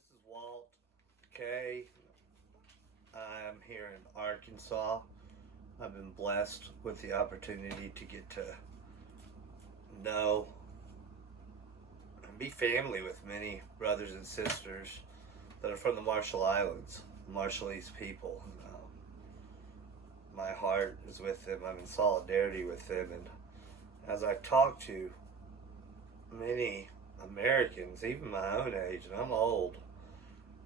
This is Walt Kelly. I'm here in Arkansas. I've been blessed with the opportunity to get to know and be family with many brothers and sisters that are from the Marshall Islands, Marshallese people. My heart is with them. I'm in solidarity with them. And as I've talked to many Americans, even my own age, and I'm old,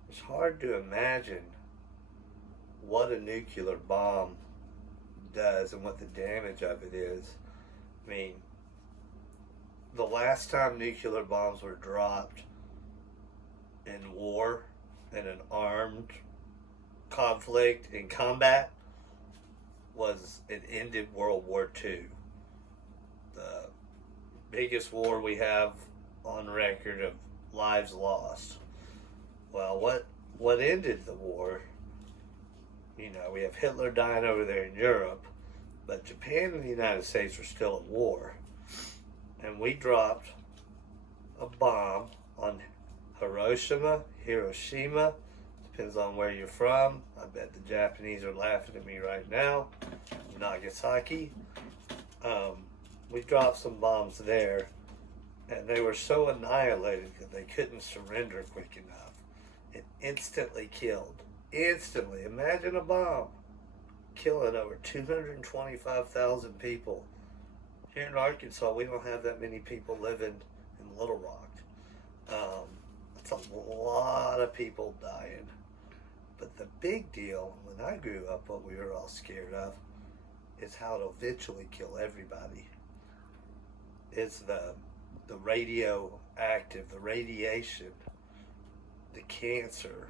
it's hard to imagine what a nuclear bomb does and what the damage of it is. I mean, the last time nuclear bombs were dropped in war, in an armed conflict, in combat, it ended World War II. The biggest war we have on record of lives lost. Well, what ended the war? We have Hitler dying over there in Europe, but Japan and the United States were still at war. And we dropped a bomb on Hiroshima, depends on where you're from. I bet the Japanese are laughing at me right now. Nagasaki. We dropped some bombs there, and they were so annihilated that they couldn't surrender quick enough. It instantly killed. Instantly. Imagine a bomb killing over 225,000 people. Here in Arkansas, we don't have that many people living in Little Rock. That's a lot of people dying. But the big deal, when I grew up, what we were all scared of, is how it'll eventually kill everybody. It's the radioactive, the radiation, the cancer,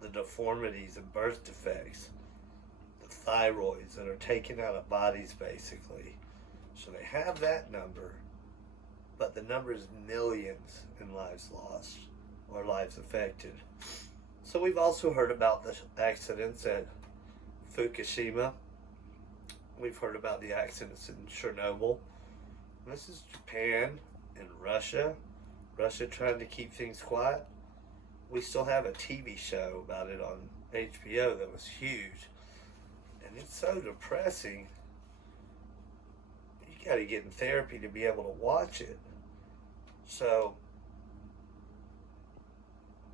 the deformities and birth defects, the thyroids that are taken out of bodies, basically. So they have that number, but the number is millions in lives lost or lives affected. So we've also heard about the accidents at Fukushima. We've heard about the accidents in Chernobyl. This is Japan and Russia. Russia trying to keep things quiet. We still have a TV show about it on HBO that was huge. And it's so depressing. You got to get in therapy to be able to watch it. So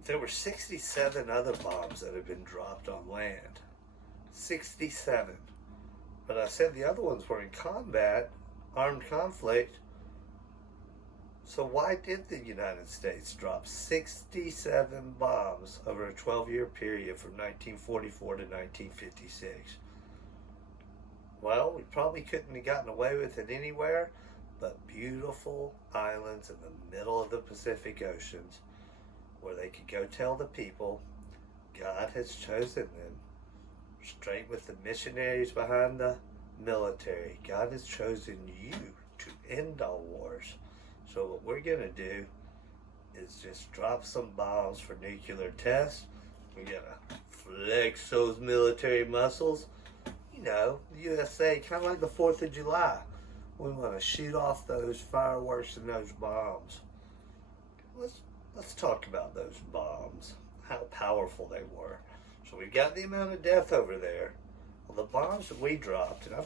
there were 67 other bombs that had been dropped on land. 67. But I said the other ones were in combat, armed conflict. So why did the United States drop 67 bombs over a 12-year period from 1944 to 1956? Well, we probably couldn't have gotten away with it anywhere but beautiful islands in the middle of the Pacific Oceans where they could go tell the people God has chosen them, straight with the missionaries behind the military. God has chosen you to end all wars. So what we're going to do is just drop some bombs for nuclear tests. We're going to flex those military muscles. The USA, kind of like the 4th of July. We want to shoot off those fireworks and those bombs. Let's talk about those bombs, how powerful they were. So we've got the amount of death over there. Well, the bombs that we dropped, and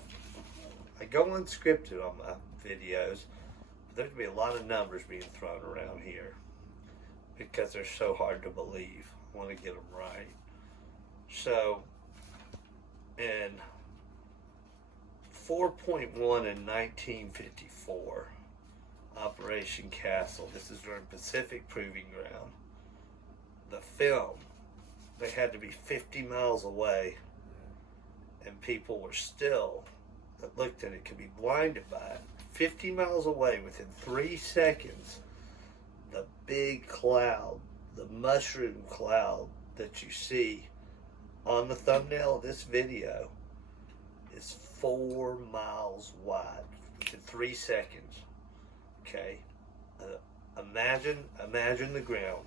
I go unscripted on my videos, but there's going to be a lot of numbers being thrown around here because they're so hard to believe. I want to get them right. So, in 4.1 in 1954, Operation Castle. This is during Pacific Proving Ground. The film, they had to be 50 miles away, and people were still, that looked at it, could be blinded by it. 50 miles away, within 3 seconds, the big cloud, the mushroom cloud that you see on the thumbnail of this video is 4 miles wide within 3 seconds. Okay, imagine the ground.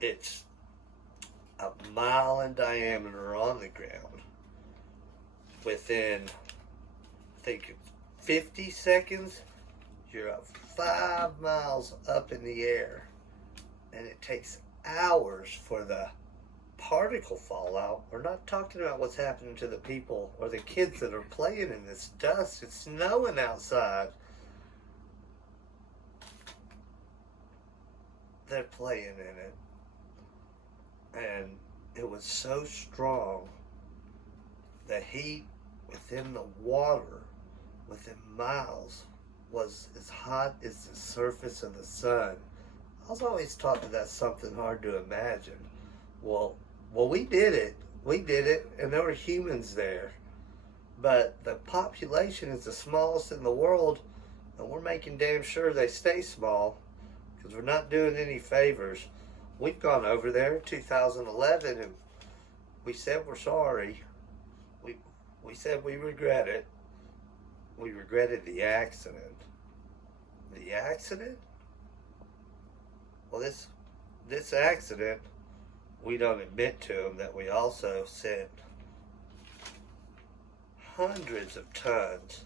It's a mile in diameter on the ground. Within, I think, 50 seconds, you're up 5 miles up in the air. and it takes hours for the particle fallout. We're not talking about what's happening to the people or the kids that are playing in this dust. It's snowing outside. They're playing in it. And it was so strong. The heat within the water, within miles, was as hot as the surface of the sun. I was always taught that that's something hard to imagine. Well, we did it. We did it, and there were humans there. But the population is the smallest in the world, and we're making damn sure they stay small, because we're not doing any favors. We've gone over there in 2011, and we said we're sorry. We said we regret it. We regretted the accident. The accident? Well, this accident, we don't admit to them that we also sent hundreds of tons,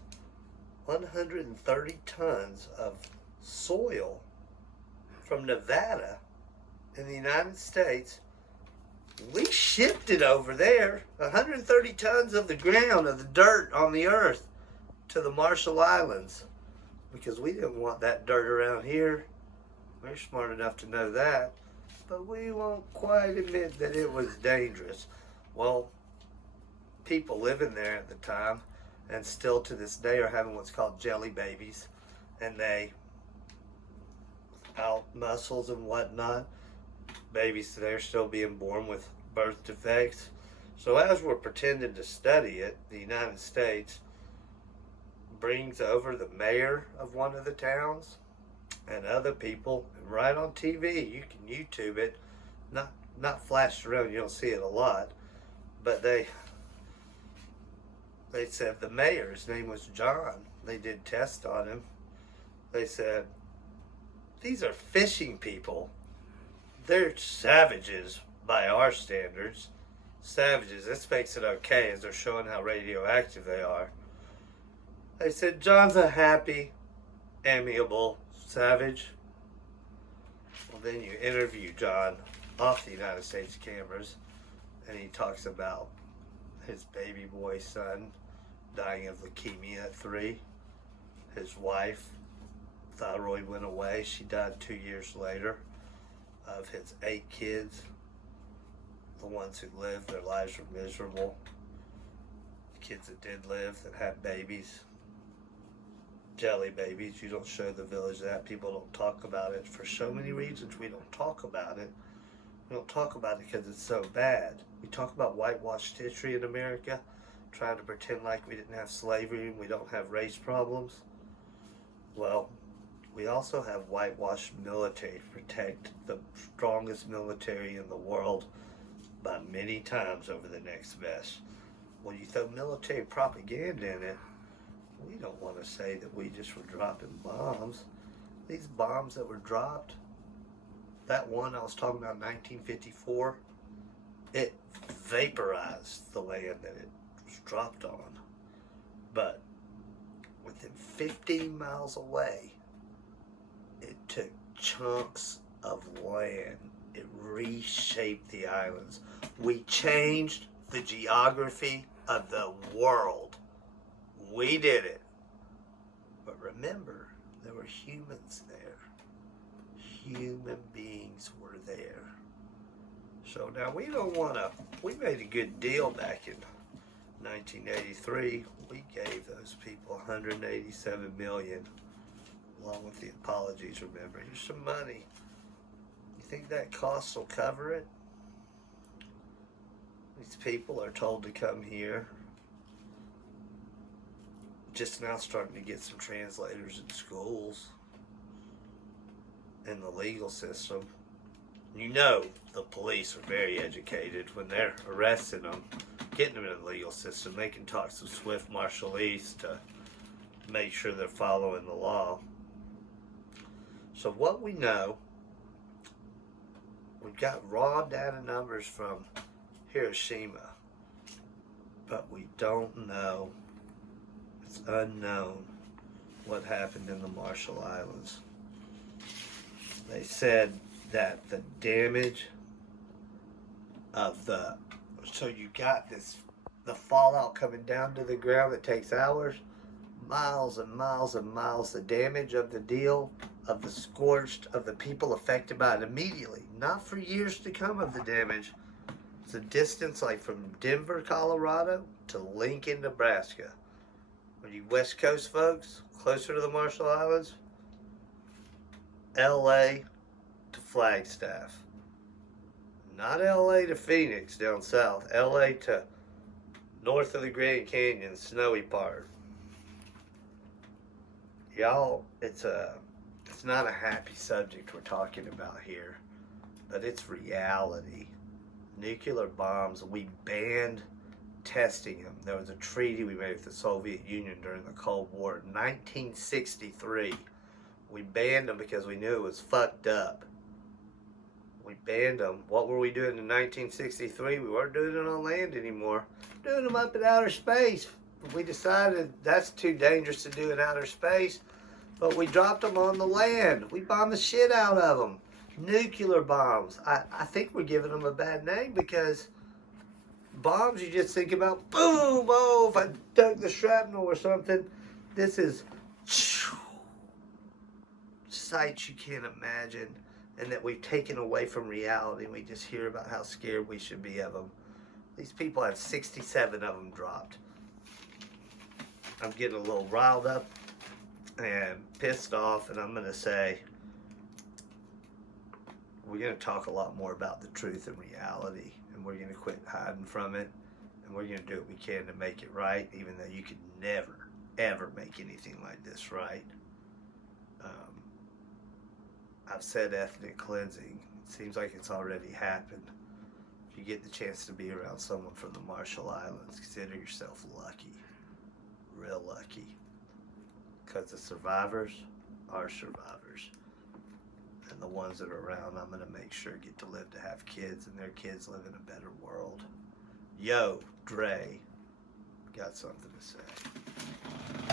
130 tons of soil from Nevada in the United States. We shipped it over there, 130 tons of the ground, of the dirt on the earth, to the Marshall Islands, because we didn't want that dirt around here. We're smart enough to know that, but we won't quite admit that it was dangerous. Well, people living there at the time, and still to this day, are having what's called jelly babies, and they, without muscles and whatnot, babies today are still being born with birth defects. So as we're pretending to study it, the United States brings over the mayor of one of the towns and other people, and right on TV, you can YouTube it, not flashed around, you don't see it a lot, but they said the mayor, his name was John, they did tests on him. They said, these are fishing people. They're savages by our standards. Savages, this makes it okay as they're showing how radioactive they are. They said, John's a happy, amiable savage. Well, then you interview John off the United States cameras, and he talks about his baby boy son dying of leukemia at 3. His wife, thyroid went away. She died 2 years later. Of his 8 kids, the ones who lived, their lives were miserable. The kids that did live, that had babies, jelly babies, you don't show the village that. People don't talk about it for so many reasons. We don't talk about it. We don't talk about it because it's so bad. We talk about whitewashed history in America, trying to pretend like we didn't have slavery and we don't have race problems. Well, we also have whitewashed military to protect the strongest military in the world by many times over the next best. When you throw military propaganda in it, we don't want to say that we just were dropping bombs. These bombs that were dropped, that one I was talking about in 1954, it vaporized the land that it was dropped on. But within 15 miles away, it took chunks of land. It reshaped the islands. We changed the geography of the world. We did it. But remember, there were humans there. Human beings were there. So now we don't want to, we made a good deal back in 1983. We gave those people $187 million. Along with the apologies, remember, here's some money. You think that cost will cover it? These people are told to come here. Just now starting to get some translators in schools. In the legal system. You know the police are very educated when they're arresting them, getting them in the legal system. They can talk some swift Marshallese to make sure they're following the law. So what we know, we've got raw data numbers from Hiroshima, but we don't know, it's unknown what happened in the Marshall Islands. They said that the damage of so you got the fallout coming down to the ground that takes hours, miles and miles and miles, the damage of the deal, of the scorched, of the people affected by it immediately, not for years to come of the damage. It's a distance like from Denver, Colorado to Lincoln, Nebraska. Are you West Coast folks, closer to the Marshall Islands? LA to Flagstaff. Not LA to Phoenix down south. LA to north of the Grand Canyon, snowy part. Y'all, it's not a happy subject we're talking about here, but it's reality. Nuclear bombs, we banned testing them. There was a treaty we made with the Soviet Union during the Cold War in 1963. We banned them because we knew it was fucked up. We banned them. What were we doing in 1963? We weren't doing it on land anymore. Doing them up in outer space. We decided that's too dangerous to do in outer space, but we dropped them on the land. We bombed the shit out of them. Nuclear bombs. I think we're giving them a bad name because bombs, you just think about, boom, oh, if I dug the shrapnel or something. This is sights you can't imagine, and that we've taken away from reality. We just hear about how scared we should be of them. These people have 67 of them dropped. I'm getting a little riled up and pissed off, and I'm going to say we're going to talk a lot more about the truth and reality, and we're going to quit hiding from it, and we're going to do what we can to make it right, even though you could never, ever make anything like this right. I've said ethnic cleansing. It seems like it's already happened. If you get the chance to be around someone from the Marshall Islands, consider yourself lucky. Real lucky. Because the survivors are survivors. And the ones that are around, I'm going to make sure get to live to have kids, and their kids live in a better world. Yo, Dre, got something to say.